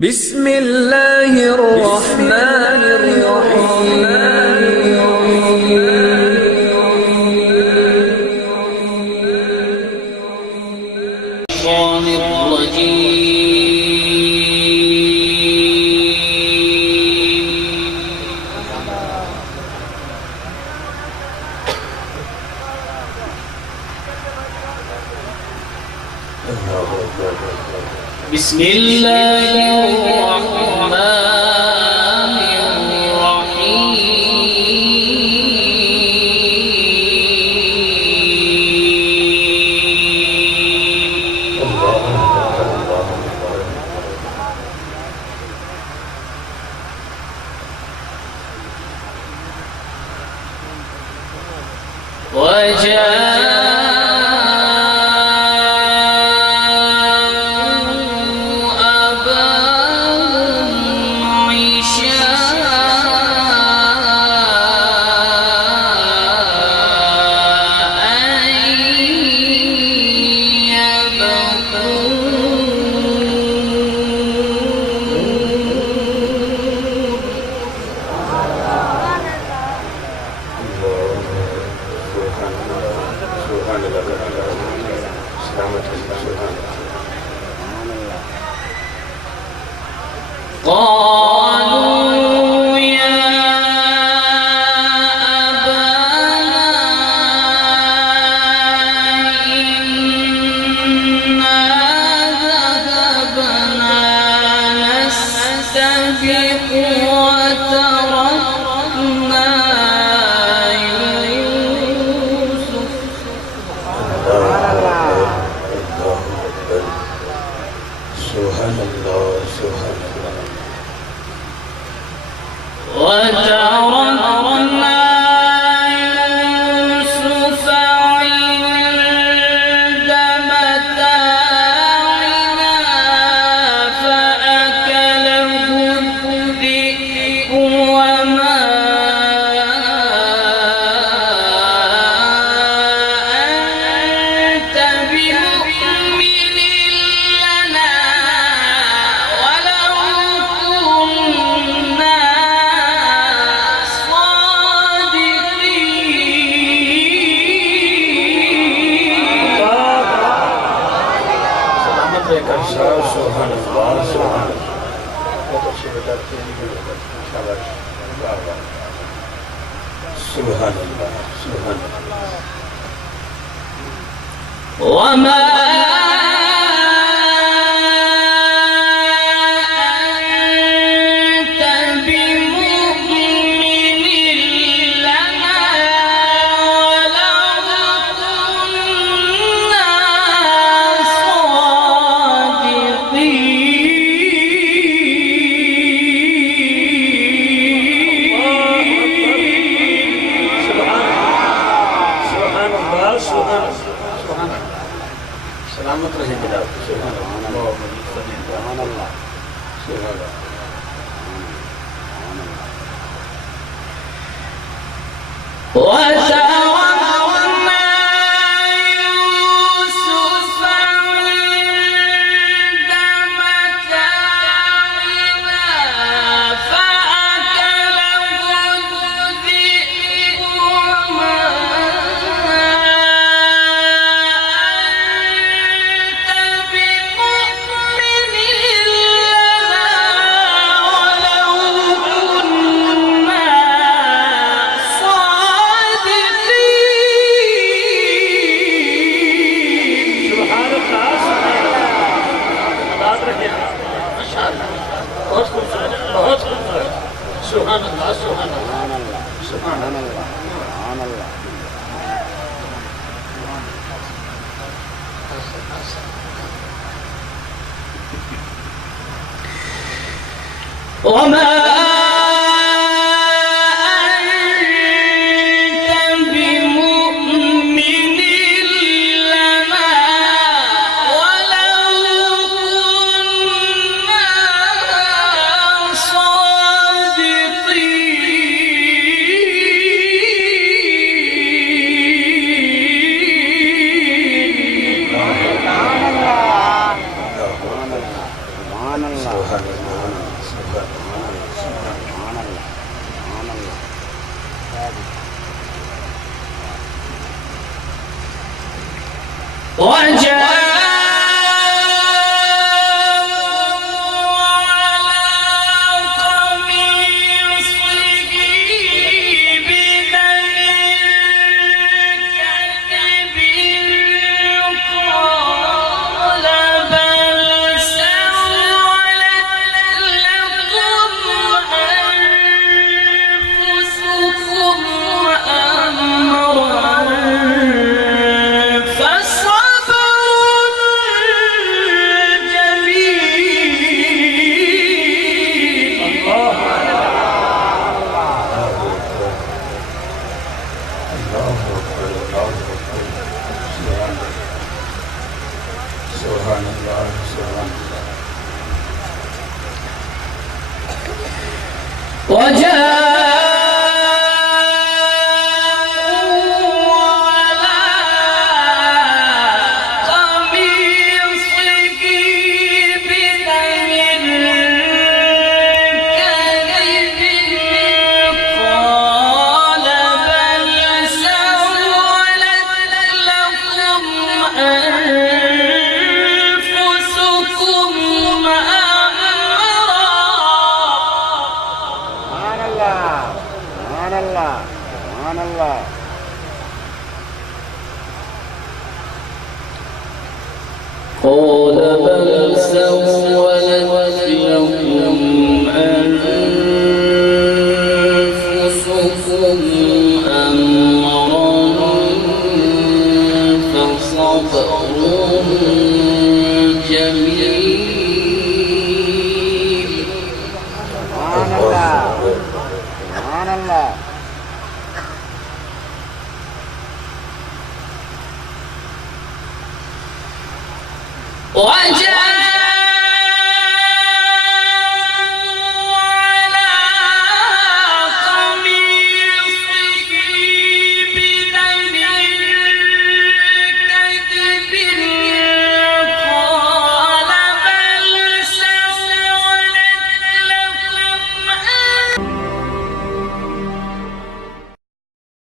بسم الله الرحمن الرحيم. بسم الله الرحمن الرحيم. قالوا يا أبانا إنا ذهبنا نستبق وتركنا يوسف. سبحان الله سبحان الله. وتركنا يوسف عند متاعنا فأكله الذئب وما أنت بمؤمن لنا ولو كنا سبحان الله سبحان الله. سبحان الله سبحان الله. وما أنت بمؤمن لنا ولو كنا سلامت رہے جناب. سبحان اللہ سبحان اللہ سبحان اللہ. وتركنا يوسف عند متاعنا فأكله الذئب وما أنت بمؤمن لنا ولو كنا سبحان الله سبحان الله سبحان الله سبحان الله. وما قال بل سولت لكم أنفسكم أمرا فصبر جميل. سبحان الله سبحان الله. وجاء